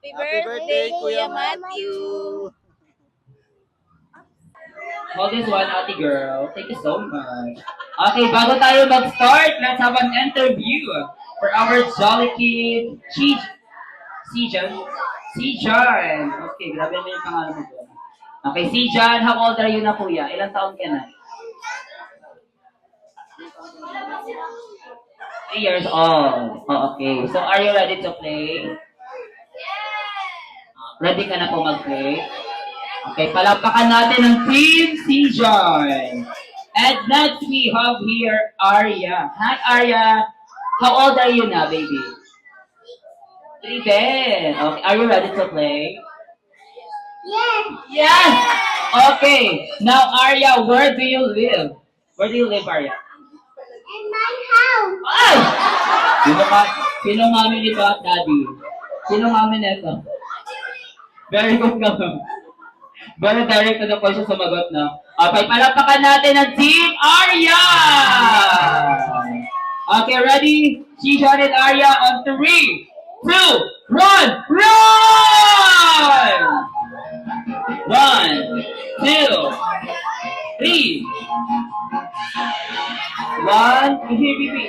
Happy Happy birthday, birthday, Kuya Kuya Matthew! Matthew! Hold this one, ate girl. Thank you so much. Okay, bago tayo mag-start, let's have an interview for our Jolly Kid, Sijan. Sijan. Okay, grabe naman yung pangalan mo doon. Okay, Sijan, how old are you na kuya? Ilang taon ka na? 3 years old. Oh, okay. So, are you ready to play? Ready ka na po mag-play? Okay, palakpakan natin ang Team Sijan. And next we have here Arya. Hi Arya. How old are you now, baby? 3 din. Okay, are you ready to play? Yes. Yes! Okay. Now Arya, where do you live? Where do you live, Arya? In my house. Ay! Sino mami ni Pat Daddy? Sino mami nito? Very good ka, ma'am. Very direct to the point siya sumagot na. Okay, palakpakan natin ang Team Arya! Okay, ready? Shishan and Arya on 3, 2, 1, run! 1, 2, 3. 1, baby.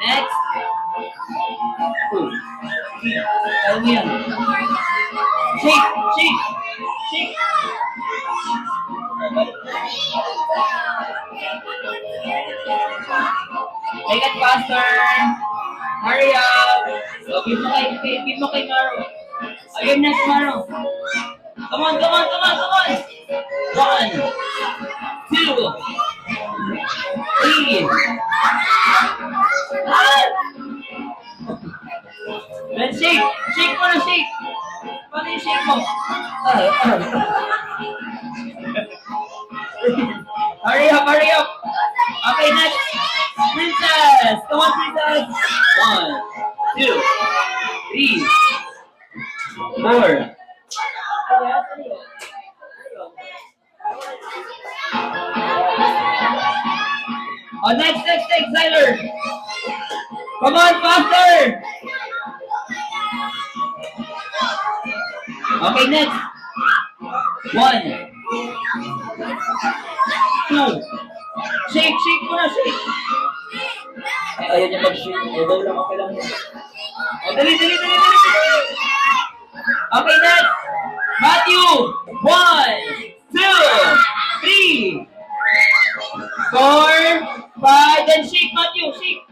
Next. 2, 3. Alam mo yan. Shake, shake, shake. Make it faster. Hurry up. So, give mo kay Maro. Ayun, next Maro. Come on, come on, come on, come on. 1, 2, 3. Ah! Then shake. Shake mo na, shake. Paano yung shake mo? Hurry up, hurry up. Okay, next. Princess. Come on, princess. 1, 2, 3, 4. Oh, next, Tyler. Come on, faster. Okay, next. 1, 2. Shake, shake mo na, shake. Ay, ayaw niya mag-shake. Although lang, okay lang. Oh, dali. Okay, next. Matthew. 1, 2, 3, 4, 5. Then shake, Matthew, shake.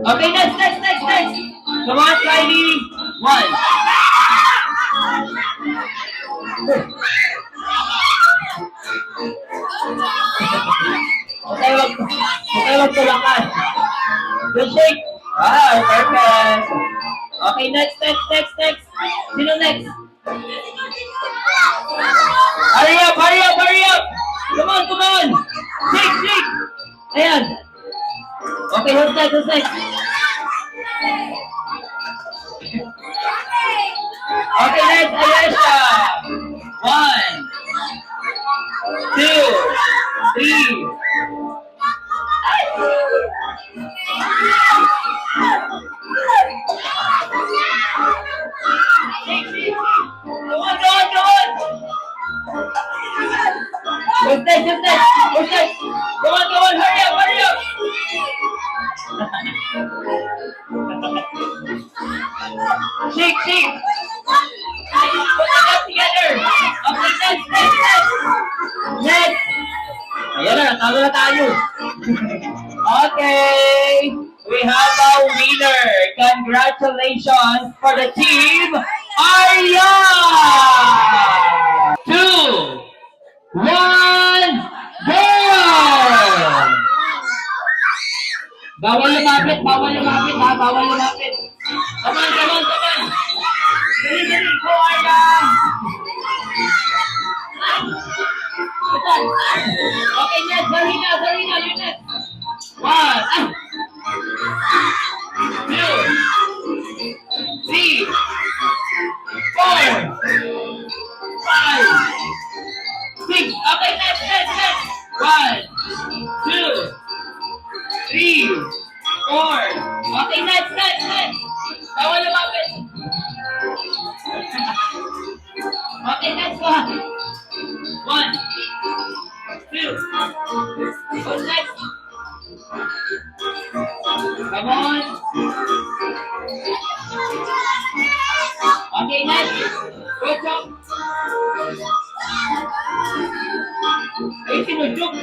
Okay, next. Come on, Kylie. 1. Okay, wag tulakan. Good shake. Wow, perfect. Okay, next. Sino next? Hurry up. Come on. Shake. Ayan. Okay, who's next? Okay, next, Alessia. 1, 2, 3. Come on. Who's next? Come on, hurry up. Shake. Put the cup together. Okay, next. Ayan na, natalo na tayo. Okay, we have a winner. Congratulations for the team Arya! 2, 1, go! Bawal lumapit ha, bawal lumapit. Come on. Dali, go Arya! Okay, next, Zarina, you next. 1, 2, 3, 4, 5, 6. Okay, next. 1, 2, 3, 4. Okay, next. Bawal lumapit. Okay, next one. 1, 2. What's next? Come on. Okay, next. Good job. Hey, sinudok.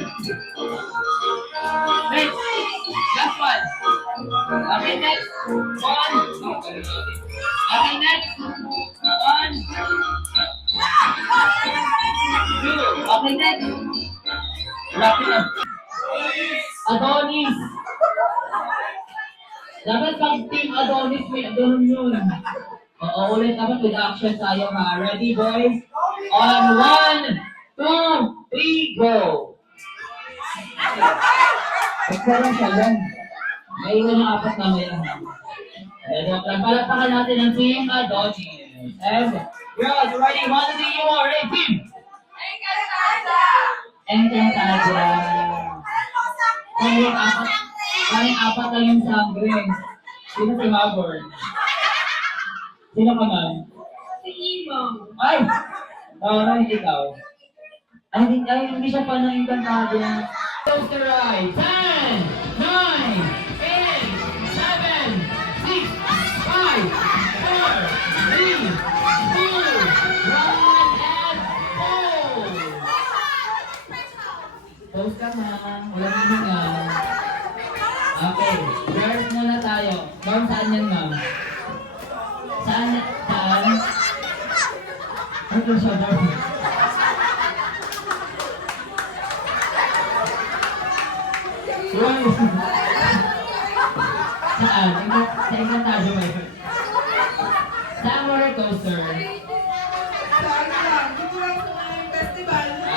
Next. Last one. Okay, next. 1. Okay, next. 1, 2. Okay, next. Rapid na. Adonis. Dapat pag team Adonis may ganun yun. Oo, ulit dapat with action tayo ha. Ready boys? On 1, 2, 3, go! Magkaroon siya lang. May iwan ng apat na may palakpakan natin ang team Adonis. And girls, ready? 1, 2, 3, you are ready, team! Encantada. Parang apat lang yung sangre. Sino si Mabor? Sino ka man? Si Imo. Ay! Right, ikaw. Hindi siya pa nang Encantada. Close the right. 10, 9, 8, 7, 6, 5, 4, 3, 2, 1, and go! Close ka ma'am. Walang hininga. Okay. Girls muna tayo. Ma'am, saan yan ma'am? Saan? Ano siya ma'am? Saan? Sa Encantada ba yun? Saan roller coaster?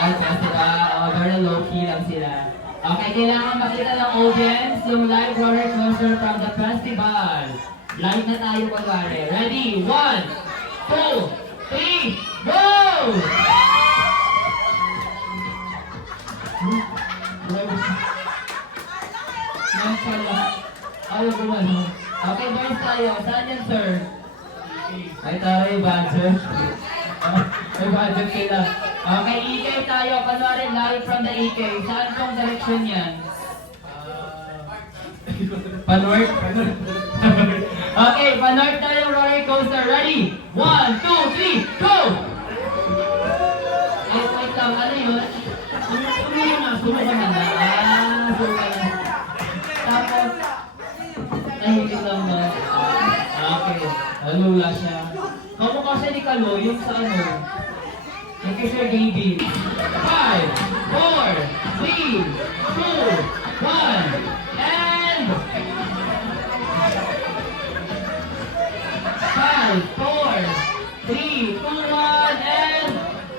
Ay, festival. Very low-key lang sila. Okay, kailangan makita ng audience yung live roller coaster from the festival. Live na tayo kunwari. Ready? 1, 2, 3, go! Ayaw ko man. Okay, boys tayo. Saan yan, sir? Ay, tayo, budget. May budget sila. Okay, EK tayo. Kunwari, live from the EK. Saan pong direction yan? Panward? Okay, panward tayo roller coaster. Ready? 1, 2, 3, go! Eh, wait lang. Ano yun? Sumo ka na. Sumo ka na. Tapos, nahihigit lang ba? Okay. Halula siya. Kamukha siya ni Kalo, yung sa ano? Yung kay Sir Gaby. 5, 4, 3, 2, 1, and 5, 4, 3, 2, 1, and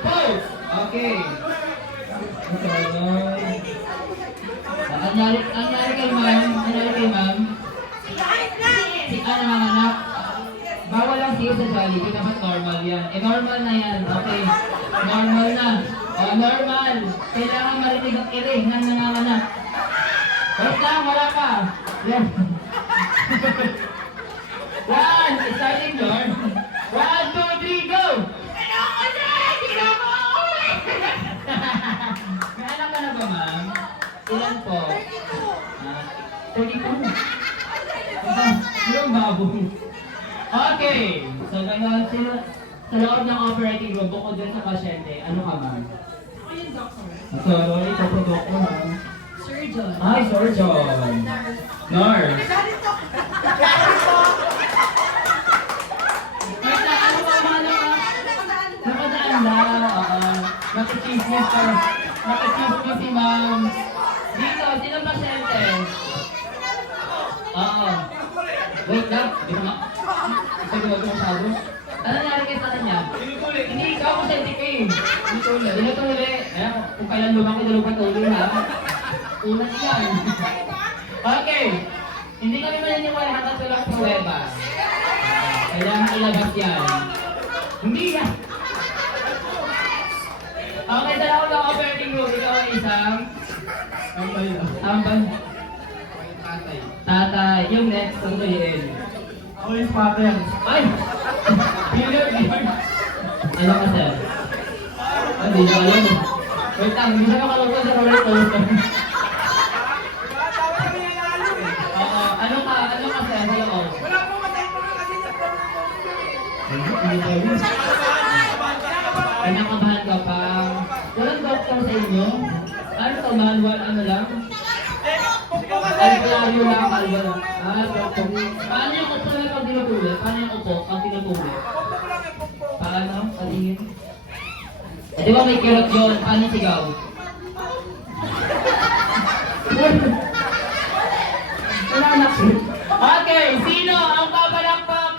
pose! Okay. Anyari kay ma'am. Si Ana mga anak. Bawal lang siya sa Jollibee, dapat normal yan. Normal na yan, okay. Normal na. Normal. Kailangan marinig ang iring ng nanganganak. Wait lang, wala ka. Yan. Yan, starting door. 1, 2, 3, go! May anak ka na ba, ma'am? Ilan po? 32. Yung baboy. Okay. So, ngayon, sa loob ng operating room, bukod dun sa pasyente, ano ka, ma'am? Ako yung doctor. Sorry, ito po doktor, ma'am. Surgeon. Ay, surgeon. Nurse. Wait lang, ano ba, mga nakadaan lang. Nakichismis ka. Nakichismis si ma'am. Dito, sinong pasyente? Oo. Wait lang, di ba? Sabi mo masyado. Ano nangyari kay sa kanya? Hindi, ikaw mo senti ka eh. Tinutuli. Kung kailan lumaki na lupa tuloy ha. Ulat yan. Okay. Hindi kami maniniwala hanggang tulak sa weba. Kailangan ilabas yan. Hindi yan. Okay, dalawa lang operating room. Ikaw ay isang... Ambal. Tatay. yung next ang tuloyin. Ako yung pattern. Ay! Yun. Ano ka, sir? Hindi ko alam. Wait lang, hindi siya makalagay sa roller coaster. Oo, ano ka, sir? Hello ko. Wala po matay po kasi sa Kinakabahan ka pa. Walang doctor sa inyo? Ano to, manual, ano lang? Albularyo lang, albularyo. Doctor. Paano yung upo na pag tinutuloy? Paano yung upo pag tinutuloy? Paano? Patingin? Eh, di ba may kirot yun? Paano sigaw? Wala na. Okay, sino ang papalakpak?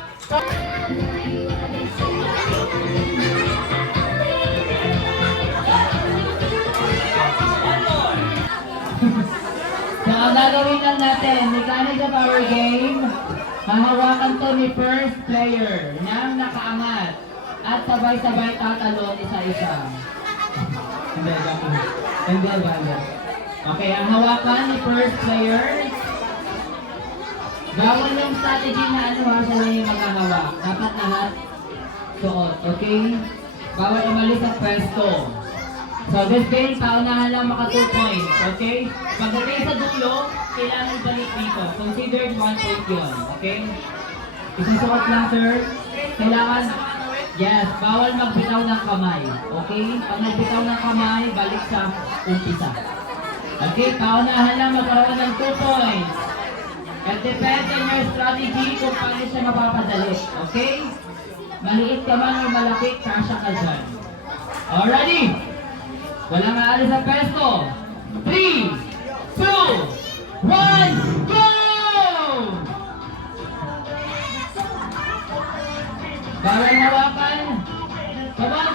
So, ang gagawin lang natin, mechanics of our game, hahawakan to ni first player ng nakaangat at sabay-sabay tatalon isa-isa. Hindi, hindi. Okay, ang hawakan ni first player, bawal yung strategy na ano ha, siya lang yung maghahawak. Dapat lahat suot, okay? Bawal umalis sa pwesto. So this game, paunahan lang maka 2 points, okay? Pagdating sa dulo, kailangan balik dito. Considered 1 point yun, okay? Isusuot lang, sir. Kailangan, yes, bawal magbitaw ng kamay, okay? Pag nagbitaw ng kamay, balik sa umpisa. Okay, paunahan lang magkaroon ng 2 points. It depends on your strategy kung paano siya mapapadali, okay? Maliit ka man o malaki, kasya ka dyan. Alrighty! Walang aalis sa pesto. 3, 2, 1, go! Bawal hawakan. Come on.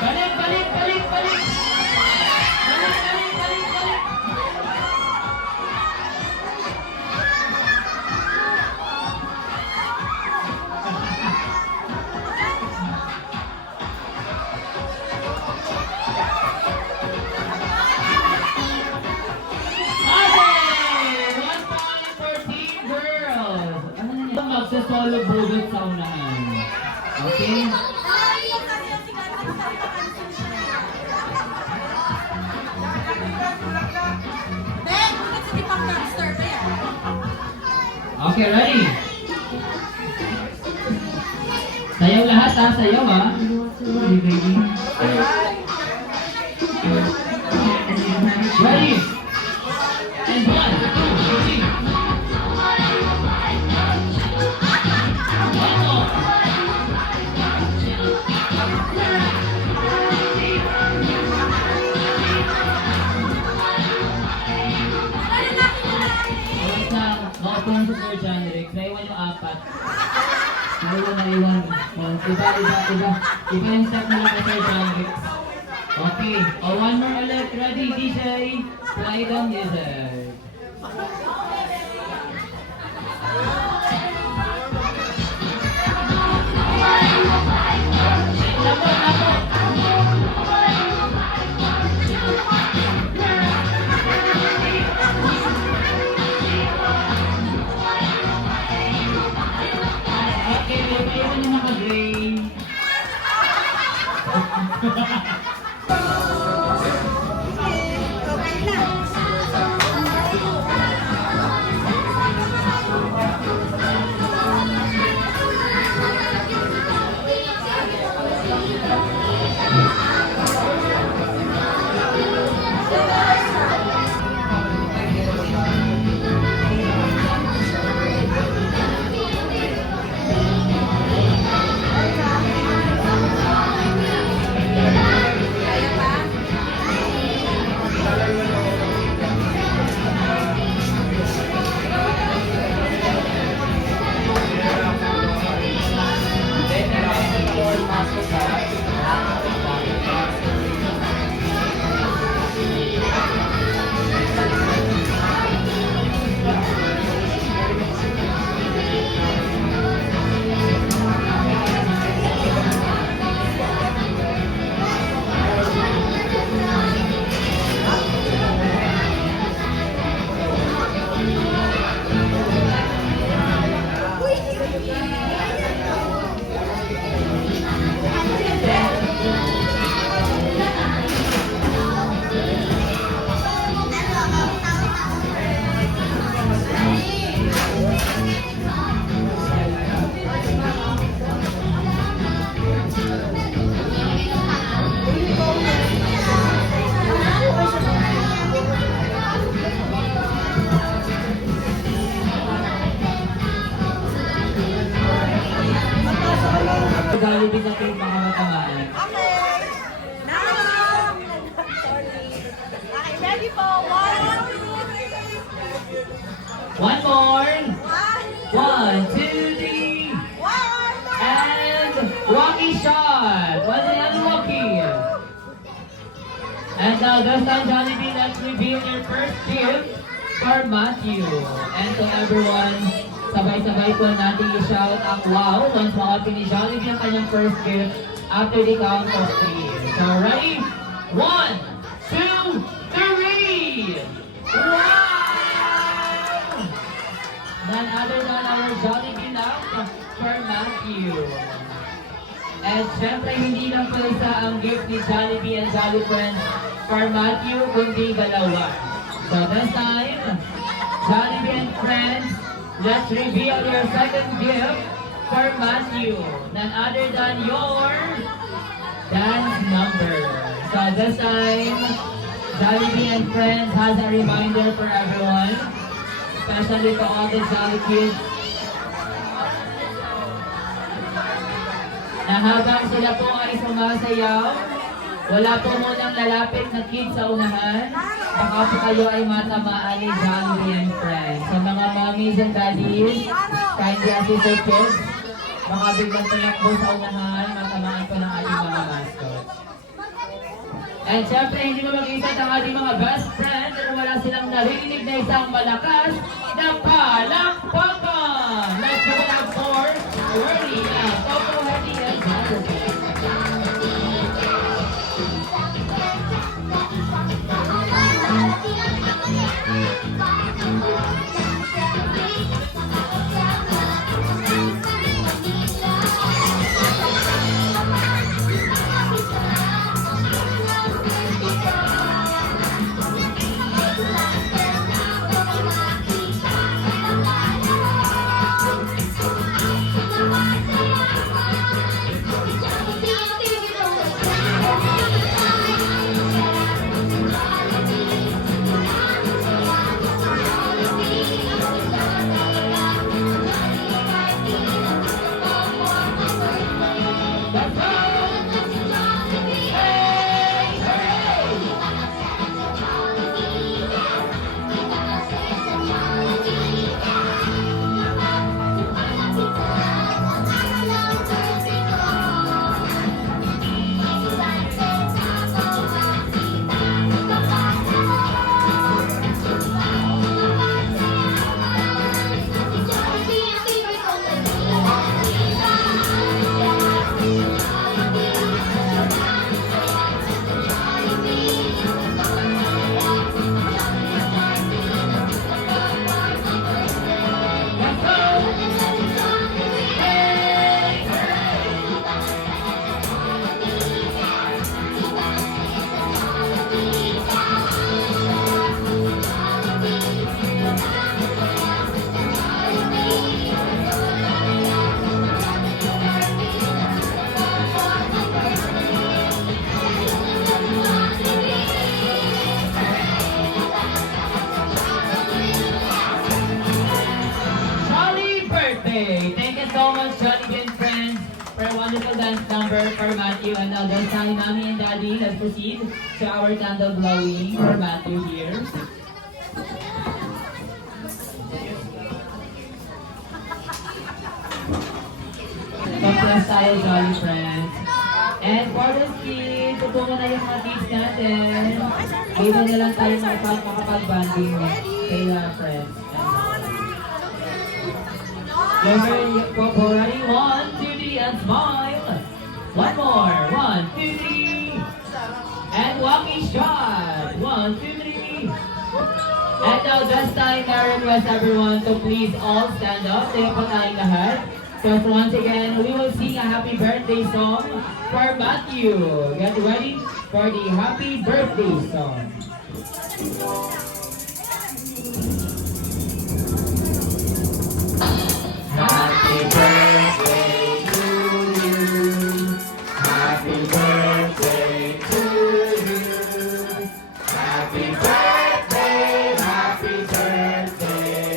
Balik. Balik. Solo bullet sa unahan. Okay? Okay, ready? Sayaw lahat ha, sayaw ha. Ready? And 1, 2, 3. Kung sa Sir John Rick, naiwan yung 4. Naiwan. Iba yung step nila kay Sir John Rick. Okay. One more ulit. Ready, DJ? Play the music. matamaan. Okay. Now. Sorry. Okay, ready po. One more. One. 1, 2, 3. One. And walkie shot. One and walkie. And now this time, Jollibee, let's reveal your first gift for Matthew. And to everyone, sabay-sabay po natin i-shout ang wow once ma-open ni Jollibee ang kanyang first gift after the count of 3. So ready? 1, 2, 3! Wow! None other than our Jollibee now for Matthew. And syempre, hindi lang po isa ang gift ni Jollibee and Jolly Friends for Matthew, kundi dalawa. So this time, Jollibee and Friends, let's reveal your second gift for Matthew. None other than your dance number. So this time, Jollibee and Friends has a reminder for everyone, especially to all the Jolly kids, na habang sila po ay sumasayaw, wala po munang lalapit na kid sa unahan, baka po kayo ay matamaan ni Jollibee and Friends. Sa mga mommies and daddies, kindly assist your kids, baka biglang tumakbo sa unahan, matamaan po ng ating mga mascot. And syempre, hindi mo mag-isat ang ating mga best friends kung wala silang narinig na isang malakas na palakpakan! Let's give it up for Wordy and Coco Hetty and Jollibee. Thank you so much, Jollibee and Friends, for a wonderful dance number for Matthew. And now this time, Mommy and Daddy, let's proceed to our candle blowing for Matthew here. Pag-plus tayo, Jolly Friends. And for this kid, tutungo na yung mga kids natin. Dito na lang tayo makapag-banding kay friends. You're ready, go ready, 1, 2, 3, and smile. One more, 1, 2, 3. And walking shot, 1, 2, 3. And now this time, I request everyone to please all stand up. Tayo po tayong lahat. Because once again, we will sing a happy birthday song for Matthew. Get ready for the happy birthday song. Happy birthday to you. Happy birthday to you. Happy birthday, happy birthday.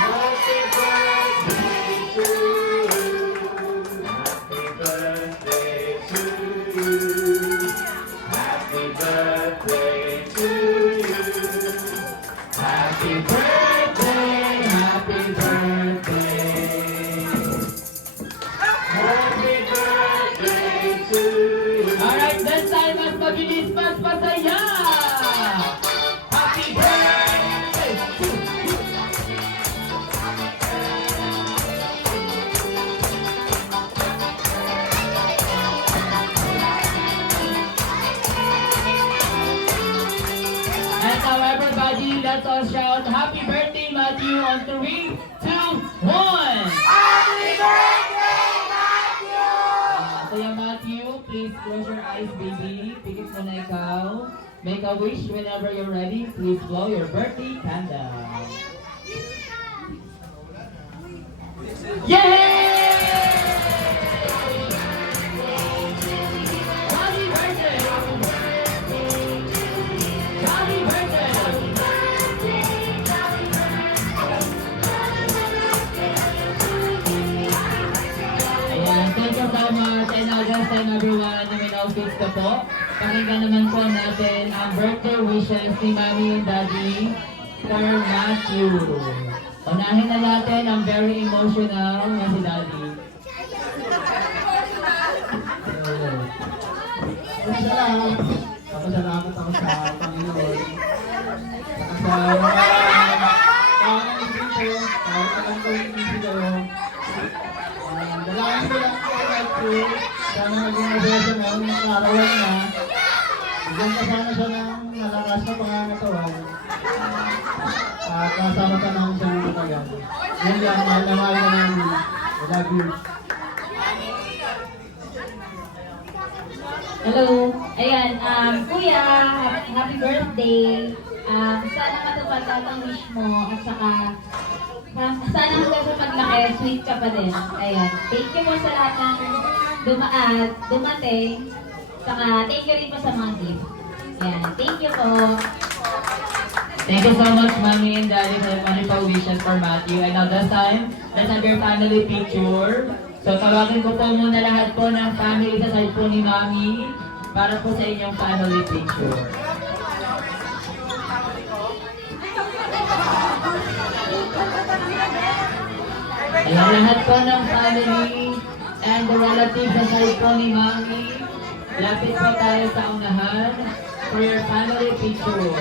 Happy birthday to you. Happy let's all shout Happy Birthday, Matthew on 3, 2, 1! Happy birthday, Matthew! Kaya Matthew, please close your eyes, baby. Pikit mo na ikaw. Make a wish whenever you're ready. Please blow your birthday candle. Yay! Happy birthday! Happy birthday! Ayan, thank you so much. And now just time everyone na may outfits ka po. Pakinggan naman po natin ang birthday wishes ni Mommy and Daddy for Matthew. Unahin na natin ang very emotional na si Daddy. Pasalamat ako sa Panginoon. Sa mga pangalan ko, kahit alam ko yung isip ko. Dalangin ko lang po ako. Sana maging mabesa na yung nakarawan na. Bigyan ka sana siya ng malakas na pangangatawan. At kasama ka namin sa mga tagal. Yan lang, mahal na mahal ka namin. I love you. Hello. Ayan, kuya, happy birthday. Sana matupad lahat ang wish mo at saka sana hanggang sa paglaki, sweet ka pa din. Ayan. Thank you po sa lahat ng dumating. Saka thank you rin po sa mga gift. Ayan. Thank you po. Thank you so much, Mommy and Daddy, for the wonderful wishes for Matthew. And now this time, let's have your family picture. So tawagin ko po muna lahat po ng family sa side po ni Mommy para po sa inyong family picture. Ayan, lahat po ng family and the relatives sa side po ni Mommy. Lapit po tayo sa unahan for your family picture.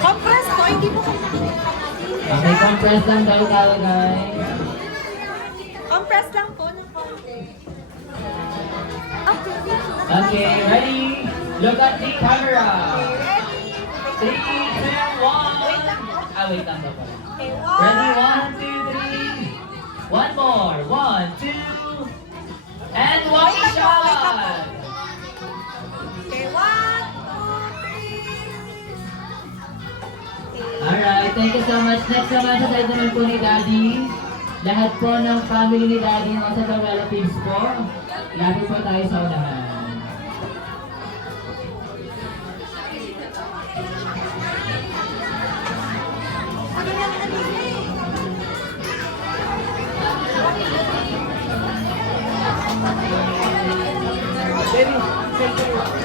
Compress to, hindi po Okay, compress lang daw tayo, guys. Compress lang po ng konti. Okay, ready? Look at the camera. 3, 2, 1. Ah, wait lang daw pala. Okay, Ready? 1, 2, 3. One more. 1, 2. And one shot. Okay, 1, 2, 3. Alright, thank you so much. Next naman sa side naman po ni Daddy. Lahat po ng family ni Daddy ng sa relatives po. Lapit po tayo sa unahan. Jenny,